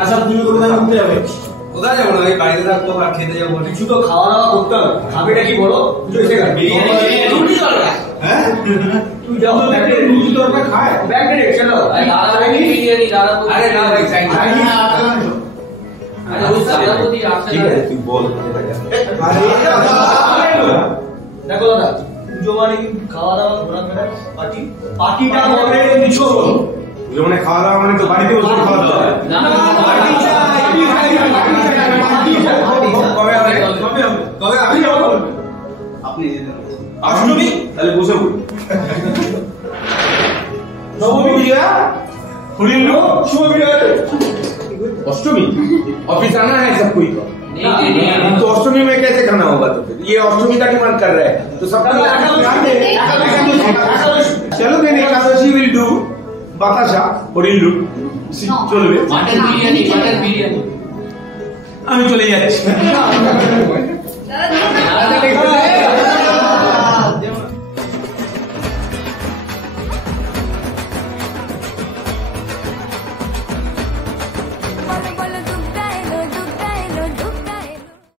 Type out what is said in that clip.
আচ্ছা তুমি কোথায় ঘুরতে যাবে? কোথায় যাবো না, এই বাড়িতে থাকবো আর খেতে যাবো। কিছু তো খাওয়া দাওয়া করতে হবে। খাবেটা কি বলো? কিছু এসে গেছে বিরিয়ানি রুটি তরকা। হ্যাঁ তুই যাও রুটি তরকা খায় ব্যাগ রে চলো। দাদা বিরিয়ানি দাদা। আরে না ভাই সাইড আরে ওই সাদাপতি রাস্তা। ঠিক আছে তুই বল। আরে দেখো দাদা পুজো মানে খাওয়া দাওয়া ঘোরাফেরা পার্টি পার্টিটা হবে কিছু বলো। পুজো মানে খাওয়া দাওয়া মানে তো বাড়িতে বসে খাওয়া দাওয়া। না পার্টি চাই কবে হবে কবে আমি যাব আপনি অষ্টমী তাহলে বসে পড়ি। নবমী বিজয়া हरिंदु शुभ विजय अष्टमी ऑफिस आना है सब कोई को। तो अष्टमी में कैसे खाना होगा? तो फिर ये अष्टमी का डिमांड कर रहे हैं तो सबका चलो देन एकादशी विल डू बताशा हरिंदु চলবে মাটন বিরিয়ানি আমি চলে যাচ্ছি। দাদা